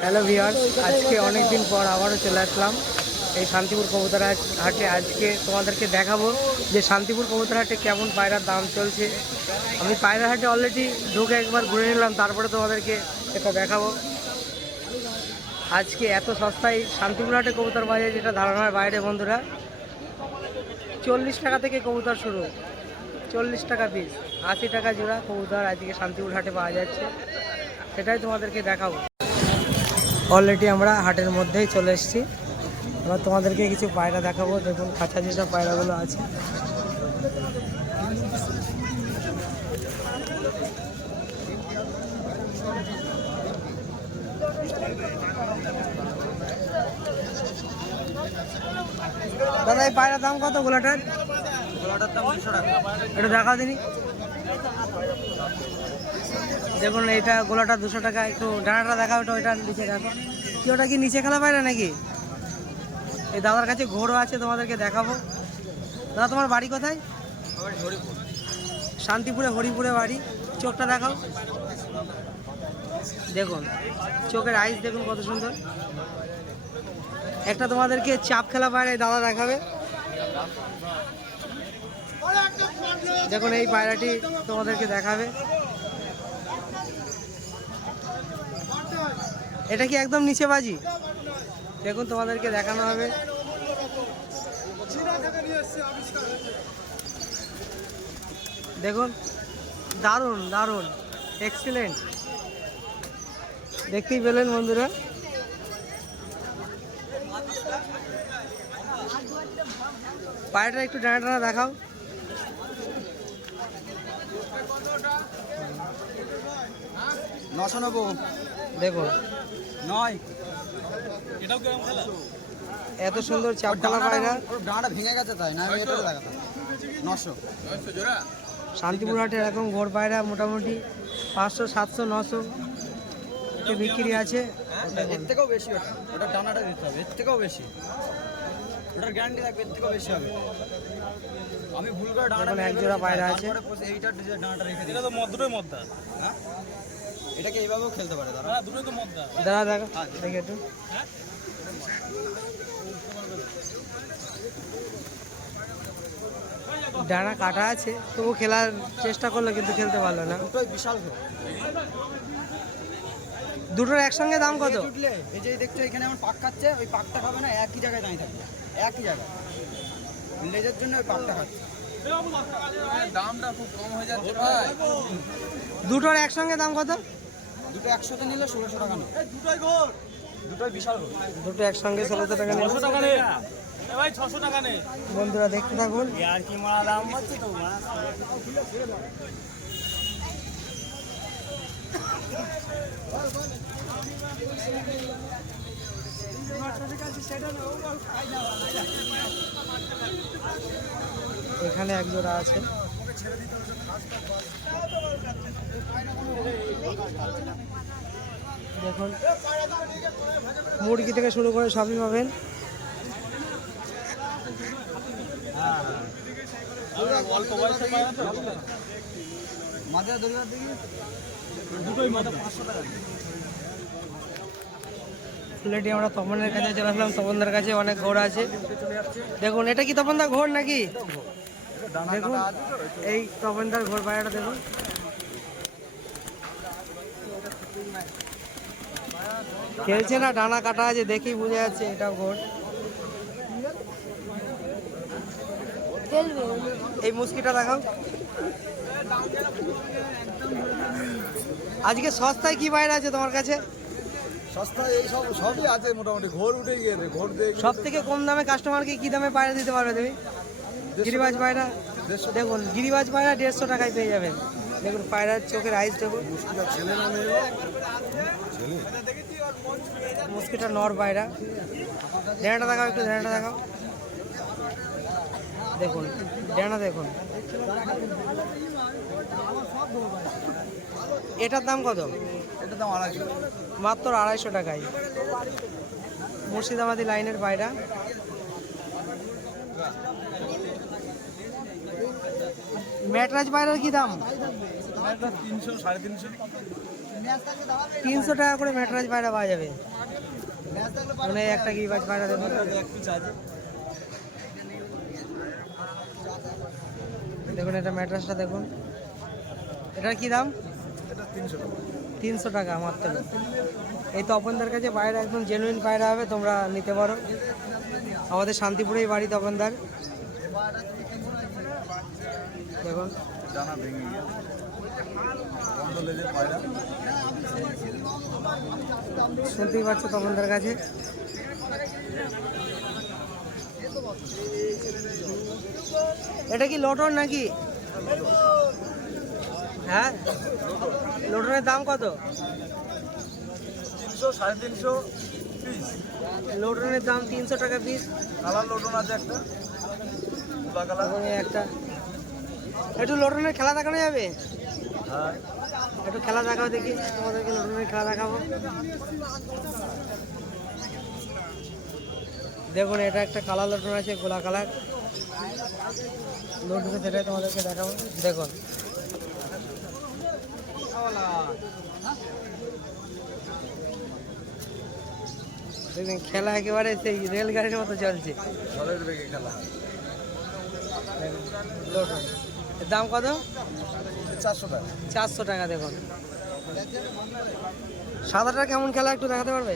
Hello viewers আজকে অনেক দিন পর আবারও চলে আসলাম এই শান্তিপুর কবুতর হাট- আজকে তোমাদেরকে দেখাবো যে শান্তিপুর কবুতর হাটে কেমন পায়রার দাম চলছে। আমি পায়রা হাটে অলরেডি ঢুকে একবার ঘুরে নিলাম, তারপরে তোমাদেরকে এটা দেখাবো। আজকে এত সস্তায় শান্তিপুর হাটে কবুতর বাজার যেটা ধারণার বাইরে বন্ধুরা। চল্লিশ টাকা থেকে কবুতর শুরু। চল্লিশ টাকা পিস আশি টাকা জোড়া কবুতর আজকে শান্তিপুর হাটে পাওয়া যাচ্ছে। সেটাই তোমাদেরকে দেখাবো। অলরেডি আমরা হাটের মধ্যেই চলে এসেছি। এবার তোমাদেরকে কিছু পায়রা দেখাবো। দেখুন কাছা যেসব পায়রাগুলো আছে। দাদা এই পায়রার দাম কত গোলাটার? গোলাটার দাম দুশো টাকা। এটা দেখাও দিনি দেখুন এটা গোলাটা দুশো টাকা। একটু ডানাটা দেখাও ওটা ওইটা নিচে রাখো কি, ওটা কি নিচে খেলা পায় না নাকি? এই দাদার কাছে ঘোড়ও আছে, তোমাদেরকে দেখাবো। দাদা, তোমার বাড়ি কোথায়? শান্তিপুরে, হরিপুরে বাড়ি। চোখটা দেখাও। দেখুন, চোখের আইস দেখুন কত সুন্দর। একটা তোমাদেরকে চাপ খেলা এই দাদা দেখাবে। দেখুন এই পায়রাটি তোমাদেরকে দেখাবে। এটা কি একদম নিচে বাজি? দেখুন, তোমাদেরকে দেখানো হবে। দেখুন, দারুণ দারুণ এক্সিলেন্ট দেখতেই পেলেন বন্ধুরা। পায়রাটা একটু ডানা টানা দেখাও। নশো নেব দেখুন নয়। এত সুন্দর চাপখালা পায়রা। ওর ডাঁটা ভেঙে গেছে তাই না এটা লাগাতাম। নশো। শান্তিপুর হাটে এরকম ঘোড় পায়রা মোটামুটি পাঁচশো সাতশো নশো কে বিক্রি আছে। এর থেকেও বেশি ওটা। ওটার ডানাটা দিতে হবে এর থেকেও বেশি। ওটার গ্যারান্টি থাকবে এর থেকেও বেশি হবে। আমি ভুল করে দেখুন, এক জোড়া পায়রা আছে। যে ডানাটা রেখে এটা তো মদ্দা। হ্যাঁ? এটাকে এইভাবেও খেলতে পারে তারা হ্যাঁ দুটোই তো মদ্দা। দাদা দেখা দেখে একটু। ডানা কাটা আছে তবু খেলার চেষ্টা করল কিন্তু খেলতে পারল না। দুটোই বিশাল দুটোর একসঙ্গে দাম কত? উঠলে এই যে দেখছ এখানে আমার পাক খাচ্ছে ওই পাকটা খাবে না একই জায়গায় দাঁড়িয়ে থাকবে। একই জায়গায়। লেজের জন্য পাকটা খাচ্ছে দামটা খুব কম হয়ে যাচ্ছে ভাই। দুটোর একসঙ্গে দাম কত? দুটো একশোতে নিলে ষোলোশো টাকা নেবে। দুটোই বিশাল দুটো একসঙ্গে ষোলোশো টাকা নিল ছশো টাকা নে ভাই ছশো টাকা নে বন্ধুরা দেখতে থাকুন। আর কি মারা দাম পাচ্ছে তো এখানে এক জোড়া আছে। দেখুন, মুরগি থেকে শুরু করে সবই পাবেন। অল্প বয়সে পায় তো মাঝে দরিয়ার দিকে দুটোই মদ্দা অলরেডি আমরা তপনের কাছে চলে আসলাম। তপনদার কাছে অনেক ঘোড় আছে। দেখুন, এটা কি তপনদার ঘোড় নাকি? দেখুন, এই তপনদার ঘোড় পায়রাটা দেখুন। খেলছে না, ডানা কাটা আছে, দেখেই বোঝা যাচ্ছে এটা ঘোড়। এই মুসকিটা দেখাও আজকে সস্তায় কি বাইরে আছে তোমার কাছে? সস্তা এই সব সবই আছে মোটামুটি। ঘোর উঠে গিয়েছে ঘোর দিয়ে সব থেকে কম দামে কাস্টমারকে কি দামে পায়রা দিতে পারবে তুমি? গিরিবাজ পায়রা? দেখুন গিরিবাজ পায়রা দেড়শো টাকায় পেয়ে যাবেন। দেখুন পায়রার চোখের আইস দেখুন। মুসকিটা নর পায়রা। ডেনাটা দেখাও একটু ধ্যানটা দেখাও। দেখুন ডেনা দেখুন। এটার দাম কত? এটা দাম আড়াইশো। মাত্র আড়াইশো টাকায়। মুর্শিদাবাদী লাইনের পায়রা। ম্যাটরাজ পায়রার কি দাম? তিনশো সাড়ে তিনশো। তিনশো টাকা করে ম্যাটরাজ পায়রা পাওয়া যাবে। মানে একটা কি বাজ পায়রা দেখুন এটা ম্যাট্রাসটা দেখুন। এটার কি দাম? তিনশো টাকা। মাত্র। এই তপনদার কাছে পায়রা একদম জেনুইন পায়রা হবে তোমরা নিতে পারো। আমাদের শান্তিপুরেই বাড়ি তপনদার দেখুন। শুনতেই পাচ্ছ তপনদার কাছে। এটা কি লটন নাকি? হ্যাঁ? লটনের দাম কত? তিনশো সাড়ে তিনশো পিস। লটনের দাম তিনশো টাকা পিস কালার লোটন আছে একটা। একটা। একটু লটনের খেলা দেখানো যাবে? হ্যাঁ। একটু খেলা দেখাও দেখি। তোমাদেরকে লটনের খেলা দেখাবো। দেখুন এটা একটা কালার লটন আছে গোলা কালার। ঢুকে সেটাই তোমাদেরকে দেখাবো। দেখুন। দেখুন খেলা একেবারে সেই রেলগাড়ির মতো চলছে। খেলা। লটন। দাম কত? চারশো টাকা। চারশো টাকা দেখুন। সাদাটা কেমন খেলা একটু দেখাতে পারবে?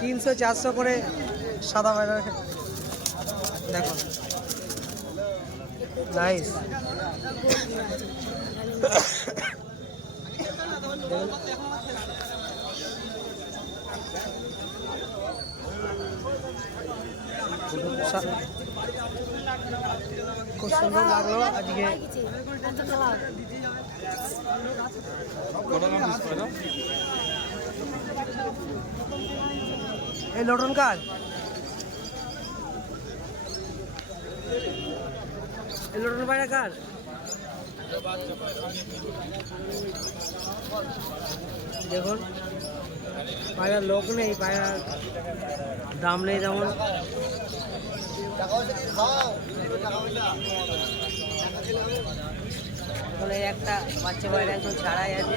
তিনশো চারশো করে সাদা বাইরের দেখুন নাইস খুব সুন্দর লাগল আজকে। এই লটন কার? লটন বাইরে কার? দেখুন পায়রার লোক নেই পায়রার দাম নেই তেমন। মানে একটা বাচ্চা বাইরে একদম ছাড়াই আছে।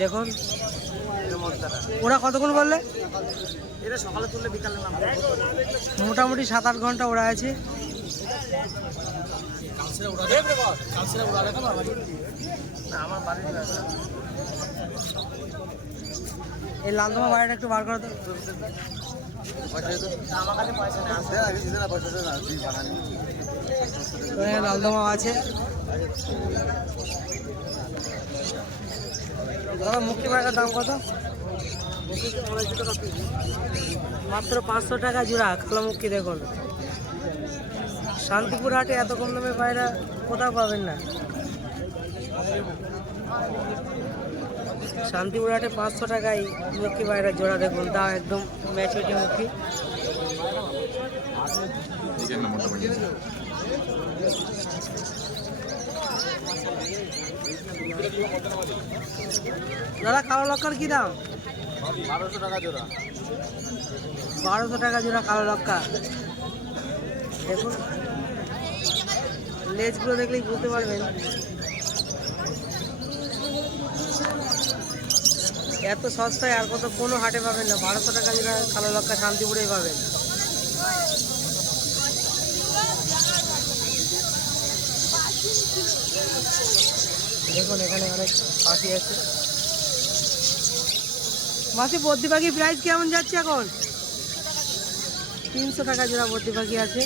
দেখুন। ওরা কতক্ষণ বললে? এটা সকালে তুললে বিকালে নাম মোটামুটি সাত আট ঘণ্টা ওরা আছে। এই লালদমা বাড়িটা একটু বার করে তো আমার কাছে পয়সা নেই। এখানে লালদমা আছে। দাদা মুক্তি পায়রার দাম কত? মাত্র পাঁচশো টাকা জোড়া কালো মুক্তি দেখুন। শান্তিপুর হাটে এত কম দামে পায়রা কোথাও পাবেন না। শান্তিপুর হাটে পাঁচশো টাকায় মুক্তি পায়রা জোড়া দেখুন দাম একদম ম্যাচুরিটি মুখী। দাদা কালো লক্কার কি দাম? বারোশো টাকা জোড়া। বারোশো টাকা জোড়া কালো লক্কা দেখুন লেজগুলো দেখলেই বুঝতে পারবেন। এত সস্তায় আর কত কোনো হাটে পাবেন না। বারোশো টাকা জোড়া কালো লক্কা শান্তিপুরেই পাবেন। দেখুন, এখানে অনেক পাখি আছে। মাসি বদ্রি প্রাইস কেমন যাচ্ছে এখন? তিনশো টাকা জোড়া বদ্রি পাখি আছে।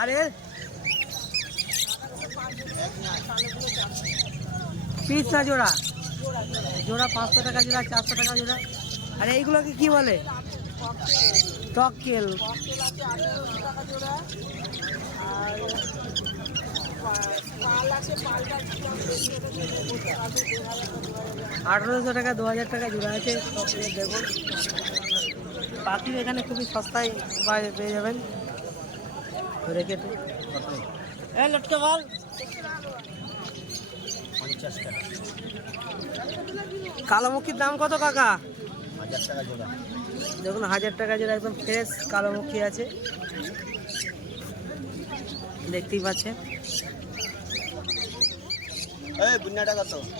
আরে পিস জোড়া। জোড়া পাঁচশো টাকা জোড়া, চারশো টাকা জোড়া। আরে, এইগুলোকে কি বলে? টককেল। আঠেরোশো টাকা, দু হাজার টাকা জোড়া আছে দেখুন। পাখি এখানে খুবই সস্তায় পেয়ে যাবেন। ধরে কেটে। এ, লটকে বল। কালোমুখির দাম কত কাকা? দেখুন, হাজার টাকা জোড়া একদম ফ্রেশ কালোমুখী আছে। দেখতেই পাচ্ছেন।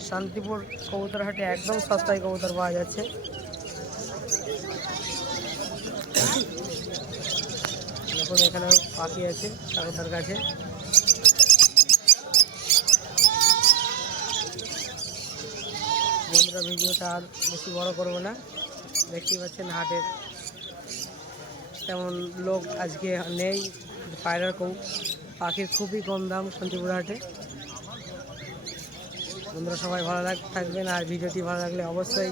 শান্তিপুর কবুতর হাটে একদম সস্তায় কবুতর পাওয়া যাচ্ছে। দেখুন এখানে পাখি আছে কাকুতার কাছে। বন্ধুরা, ভিডিওটা আর বেশি বড় করব না। দেখতেই পাচ্ছেন হাটের তেমন লোক আজকে নেই, পায়রার কৌ পাখির খুবই কম দাম শান্তিপুর হাটে। বন্ধুরা সবাই ভালো লাগ থাকবেন আর ভিডিওটি ভালো লাগলে অবশ্যই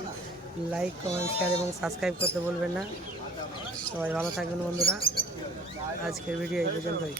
লাইক কমেন্ট শেয়ার এবং সাবস্ক্রাইব করতে বলবেন না। সবাই ভালো থাকবেন বন্ধুরা। আজকের ভিডিও এই পর্যন্তই।